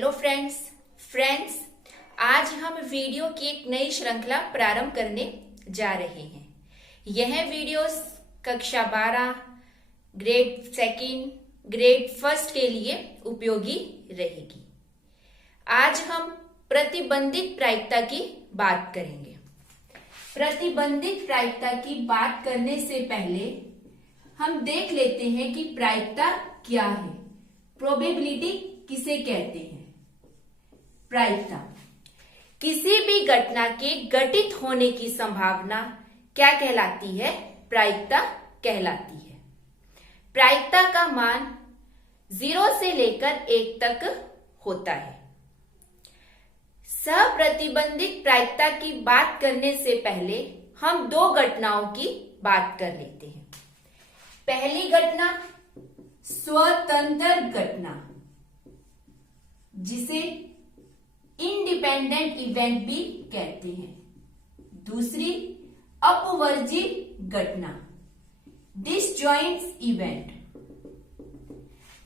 Hello friends आज हम video की एक नई श्रृंखला प्रारंभ करने जा रहे हैं। यह वीडियोस कक्षा 12, ग्रेड सेकंड, ग्रेड फर्स्ट के लिए उपयोगी रहेगी। आज हम प्रतिबंधित प्रायिकता की बात करेंगे। प्रतिबंधित प्रायिकता की बात करने से पहले हम देख लेते हैं कि प्रायिकता क्या है, प्रोबेबिलिटी किसे कहते हैं। प्रायिकता किसी भी घटना के घटित होने की संभावना क्या कहलाती है? प्रायिकता कहलाती है। प्रायिकता का मान 0 से लेकर 1 तक होता है। सप्रतिबंधित प्रायिकता की बात करने से पहले हम 2 घटनाओं की बात कर लेते हैं। पहली घटना स्वतंत्र घटना, जिसे इंडिपेंडेंट इवेंट भी कहते हैं। दूसरी अपवर्जी घटना, डिसजॉइंट इवेंट।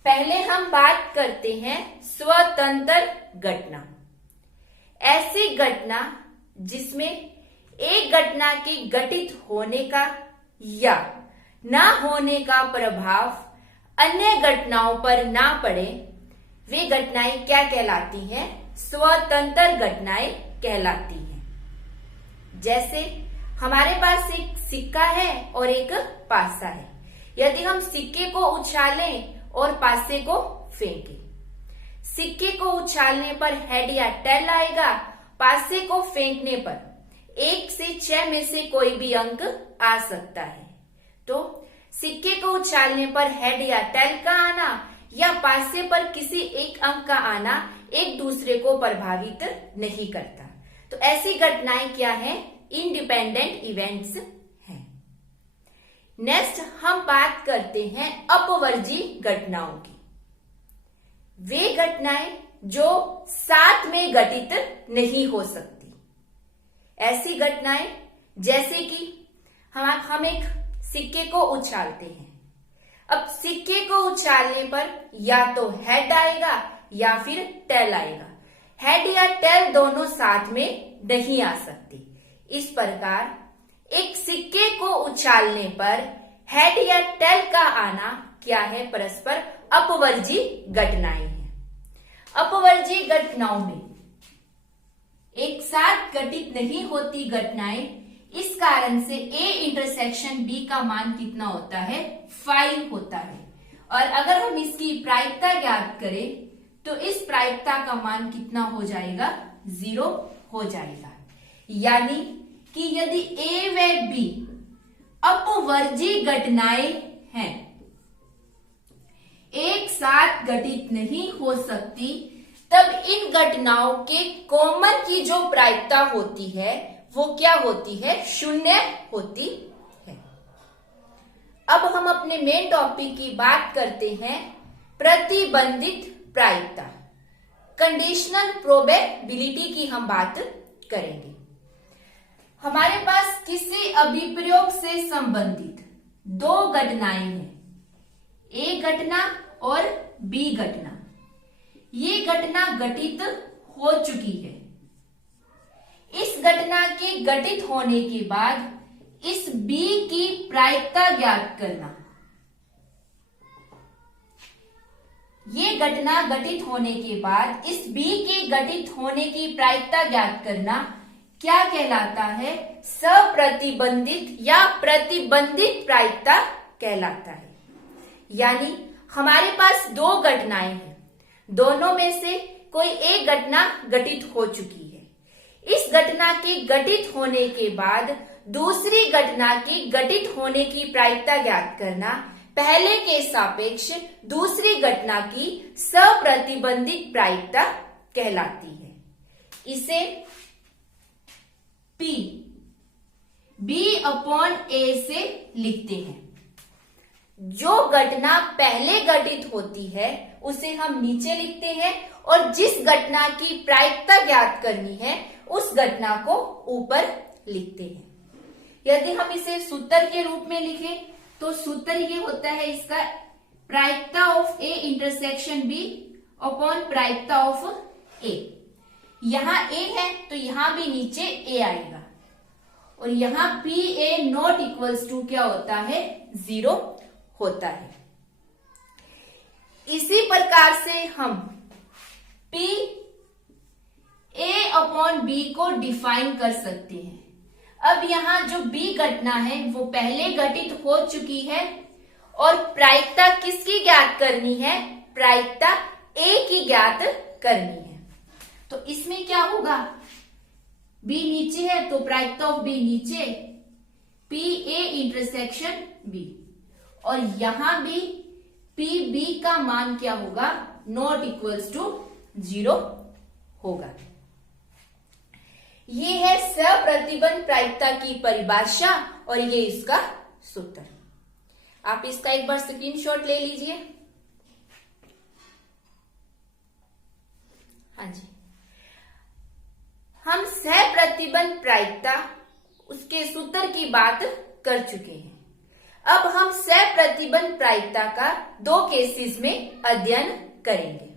पहले हम बात करते हैं स्वतंत्र घटना। ऐसी घटना जिसमें एक घटना के घटित होने का या ना होने का प्रभाव अन्य घटनाओं पर ना पड़े, वे घटनाएं क्या कहलाती हैं? स्वतंत्र घटनाएं कहलाती हैं। जैसे हमारे पास एक सिक्का है और एक पासा है। यदि हम सिक्के को उछालें और पासे को फेंकें, सिक्के को उछालने पर हेड या टेल आएगा, पासे को फेंकने पर 1 से 6 में से कोई भी अंक आ सकता है। तो सिक्के को उछालने पर हेड या टेल का आना या पासे पर किसी एक अंक का आना एक दूसरे को प्रभावित नहीं करता। तो ऐसी घटनाएं क्या हैं? इंडिपेंडेंट इवेंट्स हैं। नेक्स्ट हम बात करते हैं अपवर्जी घटनाओं की। वे घटनाएं जो साथ में घटित नहीं हो सकती। ऐसी घटनाएं जैसे कि हम एक सिक्के को उछालते हैं। अब सिक्के को उछालने पर या तो हेड आएगा या फिर टेल आएगा। हेड या टेल दोनों साथ में नहीं आ सकती। इस प्रकार एक सिक्के को उछालने पर हेड या टेल का आना क्या है? परस्पर अपवर्जी घटनाएं हैं। अपवर्जी घटनाओं में एक साथ घटित नहीं होती घटनाएं, इस कारण से A इंटरसेक्शन B का मान कितना होता है? 5 होता है। और अगर हम इसकी प्रायिकता ज्ञात करें तो इस प्रायिकता का मान कितना हो जाएगा? 0 हो जाएगा। यानी कि यदि A व B अपवर्जी घटनाएं हैं, एक साथ घटित नहीं हो सकती, तब इन घटनाओं के कॉमन की जो प्रायिकता होती है वो क्या होती है? 0 होती है। अब हम अपने मेन टॉपिक की बात करते हैं प्रतिबंधित प्रायिकता, कंडीशनल प्रोबेबिलिटी की हम बात करेंगे। हमारे पास किसी अभिप्रयोग से संबंधित 2 घटनाएं हैं, A घटना और B घटना। ये घटना घटित हो चुकी है। इस घटना के घटित होने के बाद इस B की प्रायिकता ज्ञात करना। ये घटना घटित होने के बाद इस B के घटित होने की प्रायिकता ज्ञात करना क्या कहलाता है? सप्रतिबंधित या प्रतिबंधित प्रायिकता कहलाता है। यानी हमारे पास 2 घटनाएं हैं, दोनों में से कोई एक घटना घटित हो चुकी है। इस घटना के घटित होने के बाद दूसरी घटना की घटित होने की प्रायिकता ज्ञात करना पहले के सापेक्ष दूसरी घटना की सप्रतिबंधित प्रायिकता कहलाती है। इसे P B/A से लिखते हैं। जो घटना पहले घटित होती है उसे हम नीचे लिखते हैं और जिस घटना की प्रायिकता ज्ञात करनी है उस घटना को ऊपर लिखते हैं। यदि हम इसे सूत्र के रूप में लिखें तो सूत्र ये होता है इसका, प्रायिकता of A intersection B upon प्रायिकता ऑफ ए। यहां ए है तो यहां भी नीचे ए आएगा और यहां P A not equals to क्या होता है, 0 होता है। इसी प्रकार से हम पी ए अपॉन बी को डिफाइन कर सकते हैं। अब यहां जो बी घटना है वो पहले घटित हो चुकी है और प्रायिकता किसकी ज्ञात करनी है, प्रायिकता ए की ज्ञात करनी है। तो इसमें क्या होगा, बी नीचे है तो प्रायिकता ऑफ बी नीचे, पी ए इंटरसेक्शन बी, और यहां भी पी बी का मान क्या होगा, नॉट इक्वल्स टू 0 होगा। ये है सप्रतिबंध प्रायिकता की परिभाषा और ये इसका सूत्र। आप इसका एक बार स्क्रीनशॉट ले लीजिए। हाँ जी, हम सप्रतिबंध प्रायिकता उसके सूत्र की बात कर चुके हैं। अब हम सप्रतिबंध प्रायिकता का 2 केसेस में अध्ययन करेंगे।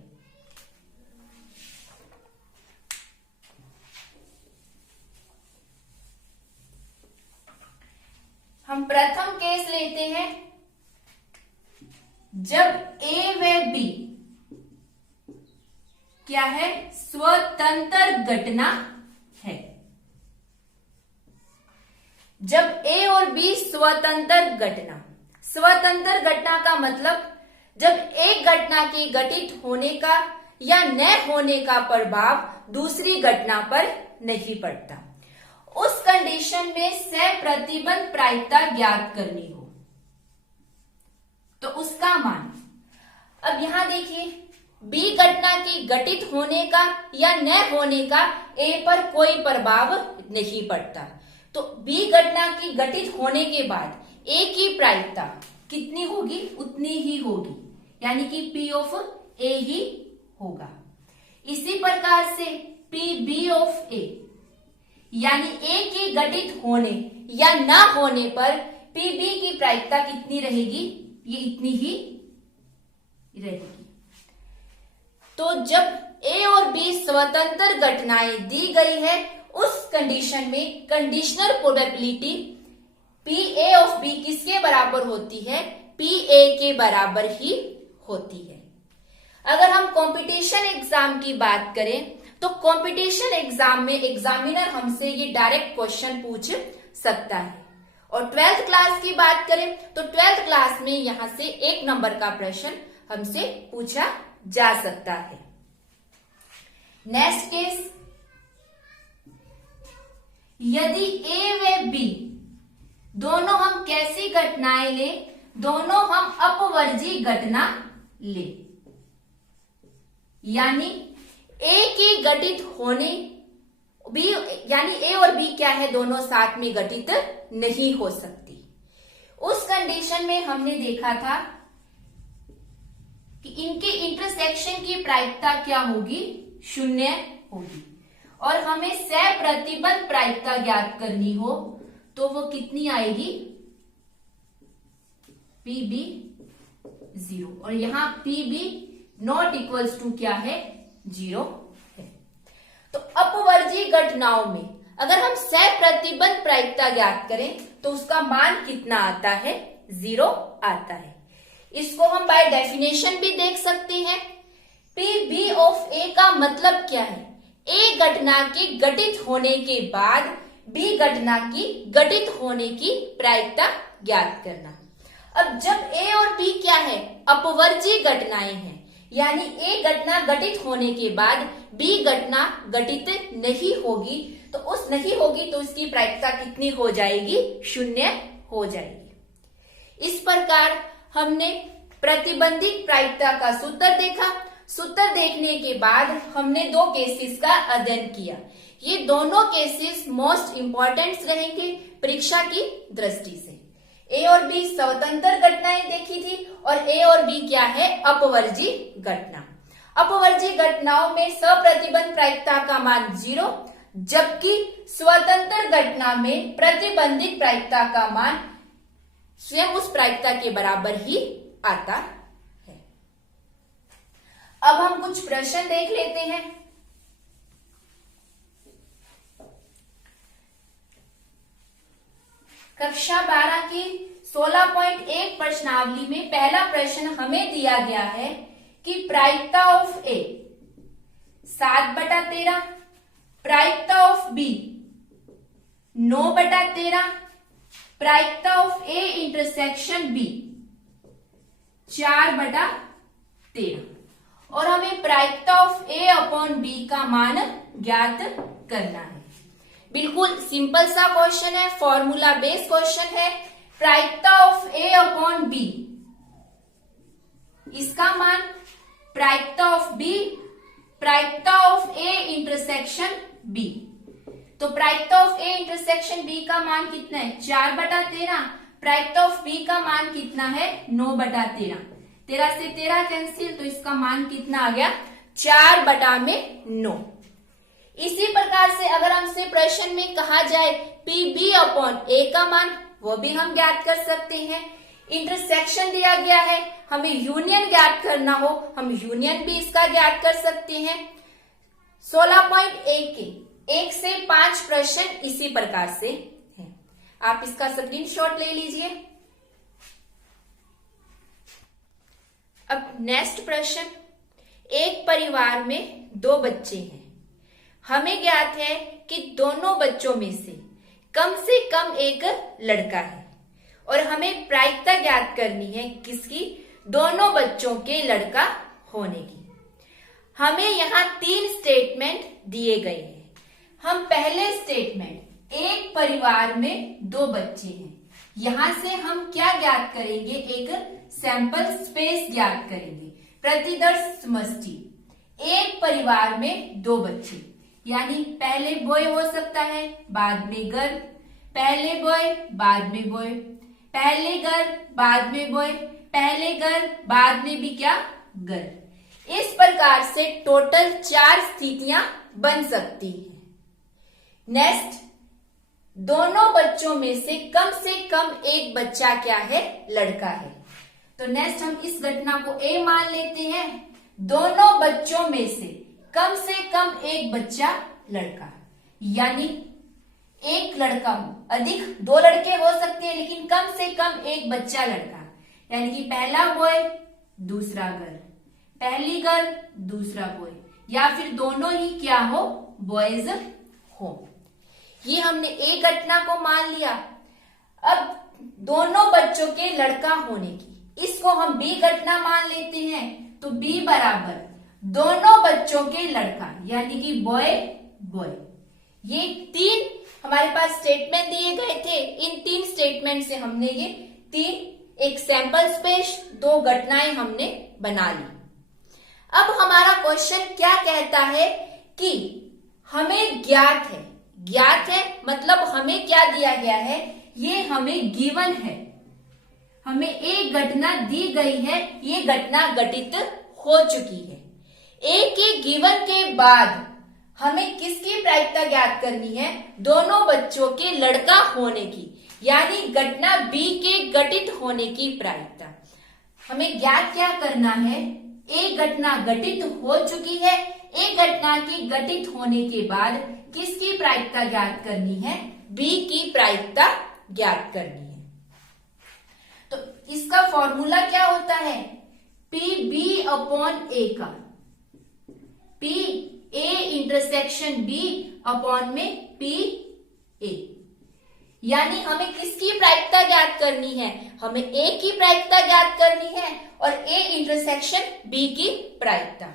हम प्रथम केस लेते हैं जब ए व बी क्या है, स्वतंत्र घटना है। जब ए और बी स्वतंत्र घटना, स्वतंत्र घटना का मतलब जब एक घटना के घटित होने का या न होने का प्रभाव दूसरी घटना पर नहीं पड़ता, उस कंडीशन में सप्रतिबंध प्रायिकता ज्ञात करनी हो तो उसका मान। अब यहां देखिए, बी घटना की घटित होने का या न होने का ए पर कोई प्रभाव नहीं पड़ता, तो बी घटना की घटित होने के बाद ए की प्रायिकता कितनी होगी, उतनी ही होगी, यानी कि पी ऑफ ए ही होगा। इसी प्रकार से पी बी ऑफ ए, यानी ए के घटित होने या ना होने पर पी बी की प्रायिकता कितनी रहेगी, ये इतनी ही रहेगी। तो जब ए और बी स्वतंत्र घटनाएं दी गई है, उस कंडीशन में conditional probability P A of B किसके बराबर होती है, पी ए के बराबर ही होती है। अगर हम कंपटीशन एग्जाम की बात करें तो कंपटीशन एग्जाम में एग्जामिनर हमसे ये डायरेक्ट क्वेश्चन पूछ सकता है। और 12th क्लास की बात करें तो 12th क्लास में यहां से 1 नंबर का प्रश्न हमसे पूछा जा सकता है। नेक्स्ट केस, यदि ए व बी दोनों हम कैसी घटनाएं ले, दोनों हम अपवर्जी घटना ले, यानी ए के घटित होने बी, यानी ए और बी क्या है, दोनों साथ में घटित नहीं हो सकती। उस कंडीशन में हमने देखा था कि इनके इंटरसेक्शन की प्रायिकता क्या होगी, 0 होगी, और हमें सप्रतिबंध प्रायिकता ज्ञात करनी हो तो वो कितनी आएगी, पी बी 0, और यहां P B not equals to क्या है, 0 है। तो अपवर्जी घटनाओं में अगर हम सप्रतिबंध प्रायिकता ज्ञात करें तो उसका मान कितना आता है, 0 आता है। इसको हम बाय डेफिनेशन भी देख सकते हैं। पी बी ऑफ ए का मतलब क्या है, ए घटना के घटित होने के बाद बी घटना की घटित होने की प्रायिकता ज्ञात करना। अब जब ए और बी क्या है, अपवर्जी घटनाएं हैं, यानी ए घटना घटित होने के बाद बी घटना घटित नहीं होगी, तो उस नहीं होगी तो उसकी प्रायिकता कितनी हो जाएगी, 0 हो जाएगी। इस प्रकार हमने प्रतिबंधित प्रायिकता का सूत्र देखा। सूत्र देखने के बाद हमने 2 केसेस का अध्ययन किया। ये दोनों केसेस मोस्ट इंपॉर्टेंट रहेंगे परीक्षा की दृष्टि से। ए और बी स्वतंत्र घटनाएं देखी थी और ए और बी क्या है, अपवर्जी घटना। अपवर्जी घटनाओं में सप्रतिबंध प्रायिकता का मान 0, जबकि स्वतंत्र घटना में प्रतिबंधित प्रायिकता का मान स्वयं उस प्रायिकता के बराबर ही आता है। अब हम कुछ प्रश्न देख लेते हैं। कक्षा 12 की 16.1 प्रश्नावली में पहला प्रश्न हमें दिया गया है कि प्रायिकता ऑफ ए 7/13, प्रायिकता ऑफ बी 9/13, प्रायिकता ऑफ ए इंटरसेक्शन बी 4/13 और हमें प्रायिकता ऑफ ए अपॉन बी का मान ज्ञात करना है। बिल्कुल सिंपल सा क्वेश्चन है, फॉर्मूला बेस्ड क्वेश्चन है। प्रायिकता ऑफ ए अपॉन बी, इसका मान प्रायिकता ऑफ बी, प्रायिकता ऑफ ए इंटरसेक्शन बी। तो प्रायिकता ऑफ ए इंटरसेक्शन बी का मान कितना है 4/13, प्रायिकता ऑफ बी का मान कितना है 9/13। 13 से 13 कैंसिल, तो इसका मान कितना आ गया 4/9। इसी प्रकार से अगर हमसे प्रश्न में कहा जाए पी बी अपॉन ए का मान, वो भी हम ज्ञात कर सकते हैं। इंटरसेक्शन दिया गया है, हमें यूनियन ज्ञात करना हो, हम यूनियन भी इसका ज्ञात कर सकते हैं। 16.1 के 1 से 5 प्रश्न इसी प्रकार से हैं। आप इसका स्क्रीनशॉट ले लीजिए। अब नेक्स्ट प्रश्न, एक परिवार में 2 बच्चे हैं। हमें ज्ञात है कि दोनों बच्चों में से कम एक लड़का है और हमें प्रायिकता ज्ञात करनी है किसकी, दोनों बच्चों के लड़का होने की। हमें यहाँ 3 स्टेटमेंट दिए गए हैं। हम पहले स्टेटमेंट, एक परिवार में 2 बच्चे हैं, यहां से हम क्या ज्ञात करेंगे, एक सैंपल स्पेस ज्ञात करेंगे, प्रतिदर्श समष्टि। एक परिवार में 2 बच्चे, यानी पहले बॉय हो सकता है, बाद में गर्ल, पहले बॉय बाद में बॉय, पहले गर्ल बाद में बॉय, पहले गर्ल बाद में भी क्या गर्ल। इस प्रकार से टोटल 4 स्थितियां बन सकती हैं। नेक्स्ट, दोनों बच्चों में से कम एक बच्चा क्या है, लड़का है। तो नेक्स्ट हम इस घटना को ए मान लेते हैं। दोनों बच्चों में से कम एक बच्चा लड़का, यानी एक लड़का हो, अधिक 2 लड़के हो सकते हैं, लेकिन कम एक बच्चा लड़का, यानी कि पहला बॉय दूसरा गर्ल, पहली गर्ल दूसरा बॉय, या फिर दोनों ही क्या हो, बॉयज हो। ये हमने एक घटना को मान लिया। अब दोनों बच्चों के लड़का होने की, इसको हम बी घटना मान लेते हैं। तो बी बराबर दोनों बच्चों के लड़का, यानी कि बॉय बॉय। ये 3 हमारे पास स्टेटमेंट दिए गए थे। इन 3 स्टेटमेंट से हमने ये 3 एक सैंपल स्पेस 2 घटनाएं हमने बना ली। अब हमारा क्वेश्चन क्या कहता है कि हमें ज्ञात है मतलब हमें क्या दिया गया है, ये हमें गिवन है, हमें एक घटना दी गई है, ये घटना घटित हो चुकी है। ए के गिवन के बाद हमें किसकी प्रायिकता ज्ञात करनी है, दोनों बच्चों के लड़का होने की, यानी घटना बी के घटित होने की प्रायिकता। हमें ज्ञात क्या करना है, एक घटना घटित हो चुकी है, एक घटना की घटित होने के बाद किसकी प्रायिकता ज्ञात करनी है, बी की प्रायिकता ज्ञात करनी है। तो इसका फॉर्मूला क्या होता है, पी बी अपॉन ए का, P A intersection B upon में पी ए, यानी हमें किसकी प्रायिकता ज्ञात करनी है, हमें ए की प्रायिकता ज्ञात करनी है और ए इंटरसेक्शन बी की प्रायिकता।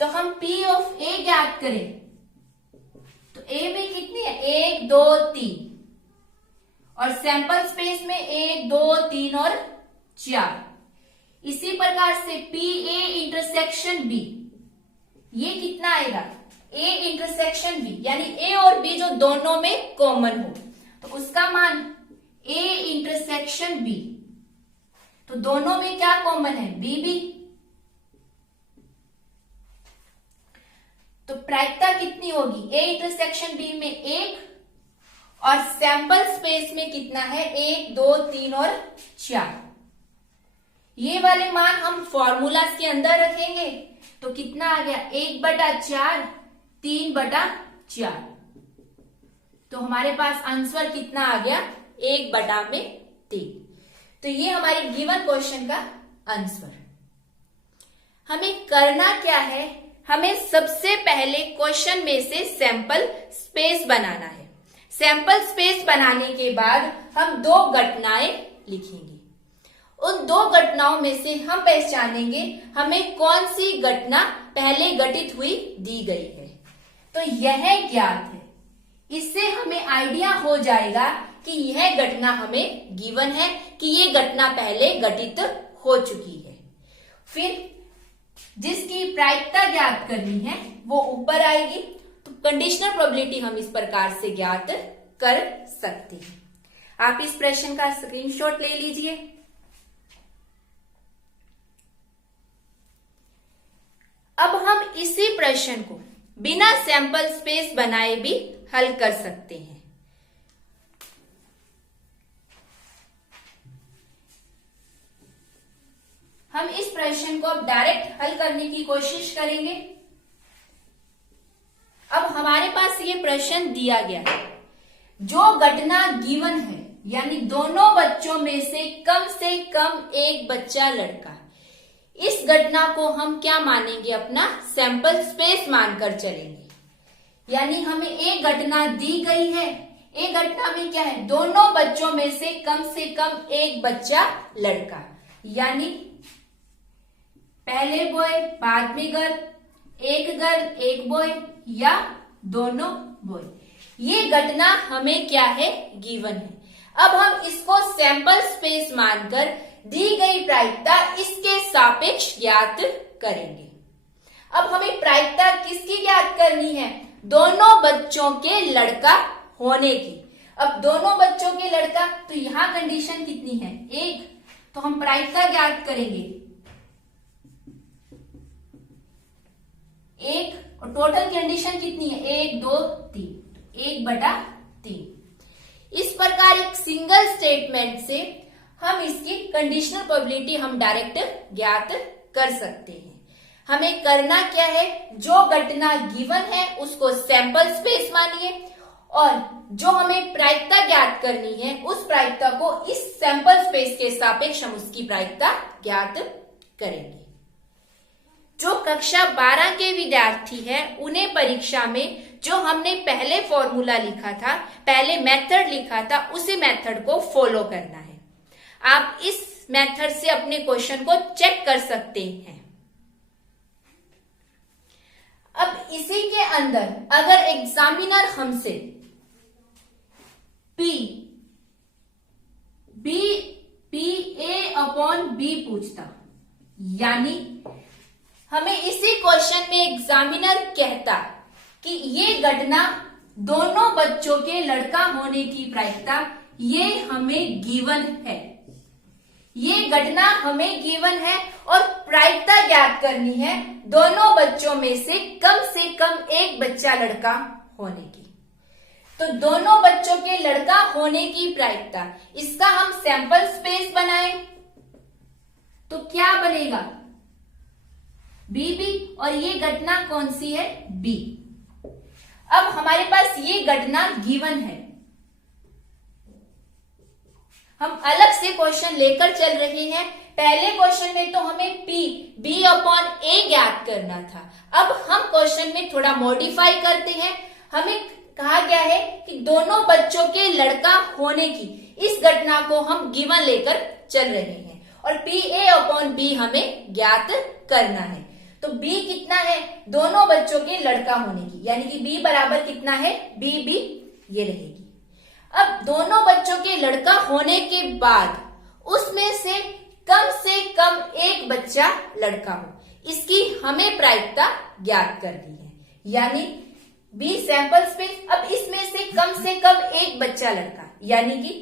तो हम पी ऑफ ए ज्ञात करें तो ए में कितनी है, 1 2 3, और सैंपल स्पेस में 1 2 3 और 4। इसी प्रकार से पी ए इंटरसेक्शन बी, ये कितना आएगा, ए इंटरसेक्शन बी, यानी ए और बी जो दोनों में कॉमन हो, तो उसका मान ए इंटरसेक्शन बी, तो दोनों में क्या कॉमन है, बी बी। तो प्रायिकता कितनी होगी, ए इंटरसेक्शन बी में 1 और सैंपल स्पेस में कितना है, 1 2 3 और 4। ये वाले मान हम फॉर्मूलाज के अंदर रखेंगे। तो कितना आ गया 1/4, 3/4। तो हमारे पास आंसर कितना आ गया 1/3। तो ये हमारी गिवन क्वेश्चन का आंसर। हमें करना क्या है, हमें सबसे पहले क्वेश्चन में से सैंपल स्पेस बनाना है। सैंपल स्पेस बनाने के बाद हम 2 घटनाएं लिखेंगे। उन 2 घटनाओं में से हम पहचानेंगे हमें कौन सी घटना पहले घटित हुई दी गई है। तो यह ज्ञात है, इससे हमें आइडिया हो जाएगा कि यह घटना हमें गिवन है कि ये घटना पहले घटित हो चुकी है। फिर जिसकी प्रायिकता ज्ञात करनी है वो ऊपर आएगी। तो कंडीशनल प्रोबेबिलिटी हम इस प्रकार से ज्ञात कर सकते हैं। आप इस प्रश्न का स्क्रीनशॉट ले लीजिए। अब हम इसी प्रश्न को बिना सैंपल स्पेस बनाए भी हल कर सकते हैं। हम इस प्रश्न को अब डायरेक्ट हल करने की कोशिश करेंगे। अब हमारे पास ये प्रश्न दिया गया है, जो घटना गिवन है यानी दोनों बच्चों में से कम एक बच्चा लड़का, इस घटना को हम क्या मानेंगे, अपना सैंपल स्पेस मानकर चलेंगे। यानी हमें एक घटना दी गई है, एक घटना में क्या है, दोनों बच्चों में से कम एक बच्चा लड़का, यानी पहले बॉय बाद में गर्ल, एक गर्ल एक बॉय या दोनों बॉय, ये घटना हमें क्या है, गिवन है। अब हम इसको सैंपल स्पेस मानकर दी गई प्रायिकता इसके सापेक्ष ज्ञात करेंगे। अब हमें प्रायिकता किसकी ज्ञात करनी है, दोनों बच्चों के लड़का होने की। अब दोनों बच्चों के लड़का, तो यहां कंडीशन कितनी है, 1, तो हम प्रायिकता ज्ञात करेंगे 1, और टोटल कंडीशन कितनी है, 1 2 3, 1/3। इस प्रकार एक सिंगल स्टेटमेंट से हम इसकी कंडीशनल प्रोबेबिलिटी हम डायरेक्ट ज्ञात कर सकते हैं। हमें करना क्या है, जो घटना गिवन है उसको सैंपल स्पेस मानिए, और जो हमें प्रायिकता ज्ञात करनी है उस प्रायिकता को इस सैंपल स्पेस के सापेक्ष हम उसकी प्रायिकता ज्ञात करेंगे। जो कक्षा 12 के विद्यार्थी हैं उन्हें परीक्षा में जो हमने पहले फॉर्मूला लिखा था, पहले मेथड लिखा था, उसी मेथड को फॉलो करना है। आप इस मेथड से अपने क्वेश्चन को चेक कर सकते हैं। अब इसी के अंदर अगर एग्जामिनर हमसे P/B पूछता, यानी हमें इसी क्वेश्चन में एग्जामिनर कहता कि ये घटना दोनों बच्चों के लड़का होने की प्रायिकता ये हमें गिवन है, ये घटना हमें गिवन है और प्रायिकता ज्ञात करनी है दोनों बच्चों में से कम एक बच्चा लड़का होने की। तो दोनों बच्चों के लड़का होने की प्रायिकता, इसका हम सैंपल स्पेस बनाएं तो क्या बनेगा, बीबी, और ये घटना कौन सी है, बी। अब हमारे पास ये घटना गिवन है, हम अलग से क्वेश्चन लेकर चल रहे हैं। पहले क्वेश्चन में तो हमें B/A ज्ञात करना था। अब हम क्वेश्चन में थोड़ा मॉडिफाई करते हैं। हमें कहा गया है कि दोनों बच्चों के लड़का होने की इस घटना को हम गिवन लेकर चल रहे हैं और PA/B हमें ज्ञात करना है। तो B कितना है, दोनों बच्चों के लड़का होने की, यानी कि B बराबर कितना है, BB ये रहेगी। अब दोनों बच्चों के लड़का होने के बाद उसमें से कम एक बच्चा लड़का हो, इसकी हमें प्रायिकता ज्ञात करनी है, यानी B सैंपल स्पेस। अब इसमें से कम एक बच्चा लड़का, यानी कि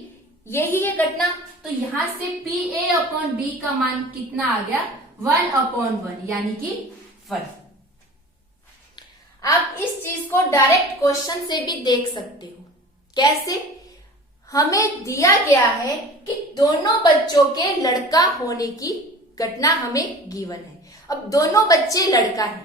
यही है घटना, तो यहां से PA/B का मान कितना आ गया, 1/1, यानी कि 1। आप इस चीज को डायरेक्ट क्वेश्चन से भी देख सकते हो। कैसे, हमें दिया गया है कि दोनों बच्चों के लड़का होने की घटना हमें गिवन है। अब दोनों बच्चे लड़का है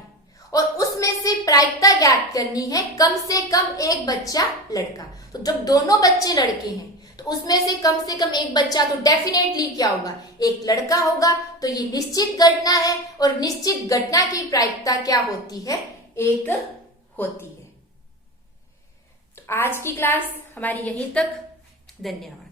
और उसमें से प्रायिकता ज्ञात करनी है, कम से कम एक बच्चा लड़का। तो जब दोनों बच्चे लड़के हैं तो उसमें से कम एक बच्चा तो डेफिनेटली क्या होगा, एक लड़का होगा। तो ये निश्चित घटना है और निश्चित घटना की प्रायिकता क्या होती है, एक होती है। तो आज की क्लास हमारी यहीं तक। धन्यवाद।